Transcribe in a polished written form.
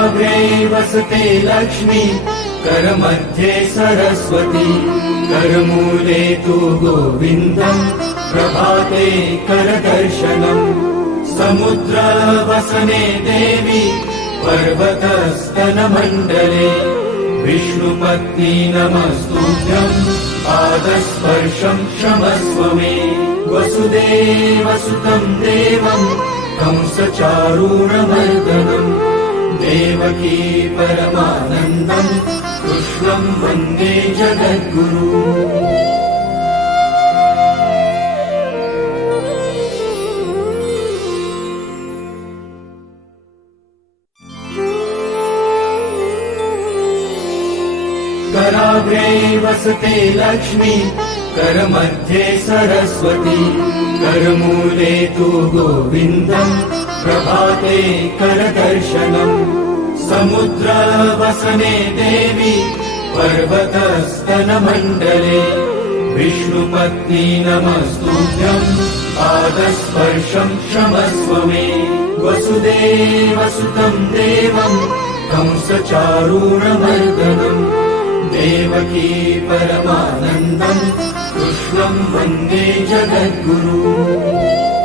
कराग्रे वसते लक्ष्मी, करमध्ये सरस्वती, करमूले तु गोविन्दम्, प्रभाते करदर्शनम्। समुद्रवसने देवी, पर्वतस्तनमण्डले, विष्णुपत्नी नमस्तुभ्यम्, पादस्पर्शम् क्षमस्व मे। वसुदेवसुतम् देवम्, कंसचारूणमर्दनम्, देवकी परमानन्दम्, कृष्णम् वन्दे जगद्गुरु। कराग्रे वसते लक्ष्मी, करमध्ये सरस्वती, करमूले तु गोविन्दम्, प्रभाते करदर्शनम्। समुद्रवसने देवी, पर्वतस्तनमण्डले, विष्णुपत्नी नमस्तुभ्यम्, पादस्पर्शम् क्षमस्व मे। वसुदेवसुतम् देवम्, कंसचारूणमर्दनम्, देवकी परमानन्दम्, कृष्णम् वन्दे जगद्गुरु।